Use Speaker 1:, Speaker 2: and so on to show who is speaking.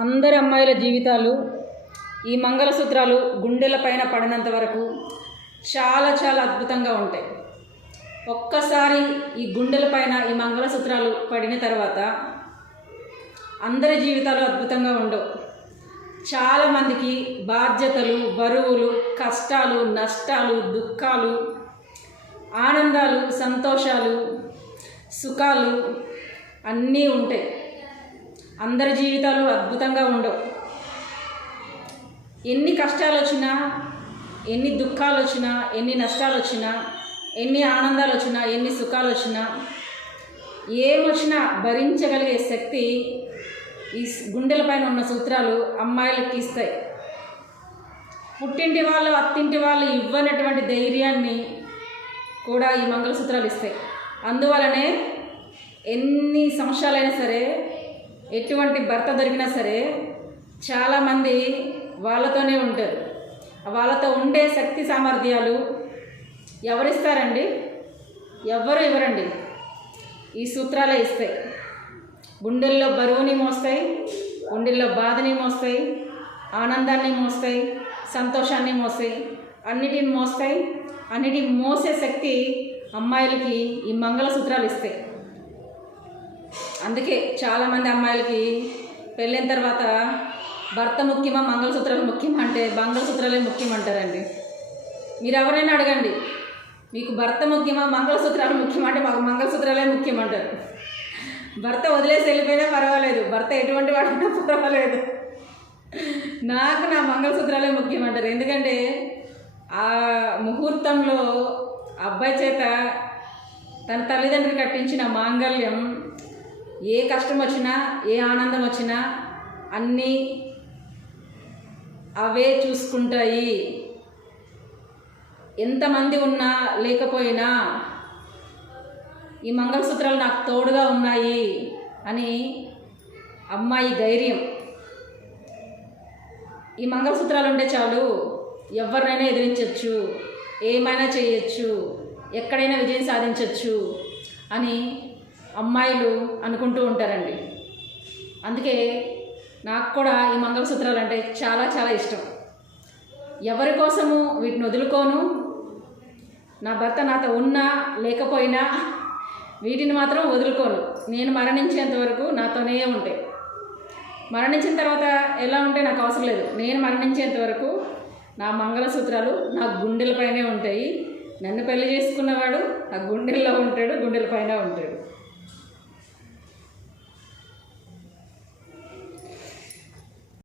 Speaker 1: అందరి అమ్మాయిల జీవితాలు ఈ మంగళసూత్రాలు గుండెల పైన పడినంత వరకు చాలా చాలా అద్భుతంగా ఉంటాయి. ఒక్కసారి ఈ గుండెల పైన ఈ మంగళసూత్రాలు పడిన తర్వాత అందరి జీవితాలు అద్భుతంగా ఉండవు. చాలామందికి బాధ్యతలు బరువులు కష్టాలు నష్టాలు దుఃఖాలు ఆనందాలు సంతోషాలు సుఖాలు అన్నీ ఉంటాయి. అందరి జీవితాలు అద్భుతంగా ఉండవు. ఎన్ని కష్టాలు వచ్చినా ఎన్ని దుఃఖాలు వచ్చినా ఎన్ని నష్టాలు వచ్చినా ఎన్ని ఆనందాలు వచ్చినా ఎన్ని సుఖాలు వచ్చినా ఏమొచ్చినా భరించగలిగే శక్తి ఈ గుండెలపైన ఉన్న సూత్రాలు అమ్మాయిలకి ఇస్తాయి. పుట్టింటి వాళ్ళు అత్తింటి వాళ్ళు ఇవ్వనటువంటి ధైర్యాన్ని కూడా ఈ మంగళసూత్రాలు ఇస్తాయి. అందువలనే ఎన్ని సంవత్సరాలైనా సరే ఎటువంటి భర్త దొరికినా సరే చాలామంది వాళ్ళతోనే ఉంటారు. వాళ్ళతో ఉండే శక్తి సామర్థ్యాలు ఎవరిస్తారండి? ఎవరు ఇవ్వరండి. ఈ సూత్రాలే ఇస్తాయి. గుండెల్లో బరువుని మోస్తాయి గుండెల్లో బాధని మోస్తాయి ఆనందాన్ని మోస్తాయి సంతోషాన్ని మోస్తాయి అన్నిటిని మోస్తాయి అన్నిటిని మోసే శక్తి అమ్మాయిలకి ఈ మంగళసూత్రాలు ఇస్తాయి. అందుకే చాలామంది అమ్మాయిలకి పెళ్ళైన తర్వాత భర్త ముఖ్యమా మంగళసూత్రాలు ముఖ్యం అంటే మంగళసూత్రాలే ముఖ్యం అంటారండి మీరు ఎవరైనా అడగండి మీకు భర్త ముఖ్యమా మంగళసూత్రాలు ముఖ్యం అంటే మాకు మంగళసూత్రాలే ముఖ్యం అంటారు భర్త వదిలేసి వెళ్ళిపోయినా పర్వాలేదు భర్త ఎటువంటి వాడినా పర్వాలేదు. నాకు నా మంగళసూత్రాలే ముఖ్యం అంటారు ఎందుకంటే ఆ ముహూర్తంలో అబ్బాయి చేత తన తల్లిదండ్రులు కట్టించిన మాంగళ్యం ఏ కష్టం వచ్చినా ఏ ఆనందం వచ్చినా అన్నీ అవే చూసుకుంటాయి. ఎంతమంది ఉన్నా లేకపోయినా ఈ మంగళసూత్రాలు నాకు తోడుగా ఉన్నాయి అని అమ్మాయి ధైర్యం. ఈ మంగళసూత్రాలు ఉంటే చాలు ఎవరినైనా ఎదిరించవచ్చు ఏమైనా చేయొచ్చు ఎక్కడైనా విజయం సాధించవచ్చు అని అమ్మాయిలు అనుకుంటూ ఉంటారండి. అందుకే నాకు కూడా ఈ మంగళసూత్రాలు అంటే చాలా చాలా ఇష్టం. ఎవరి కోసము వీటిని వదులుకోను? నా భర్త నాతో ఉన్నా లేకపోయినా వీటిని మాత్రం వదులుకోను. నేను మరణించేంత వరకు నాతోనే ఉంటాయి మరణించిన తర్వాత ఎలా ఉంటే నాకు అవసరం లేదు. నేను మరణించేంత వరకు నా మంగళసూత్రాలు నా గుండెలపైనే ఉంటాయి. నన్ను పెళ్ళి చేసుకున్నవాడు నా గుండెల్లో ఉంటాడు గుండెలపైన ఉంటాడు.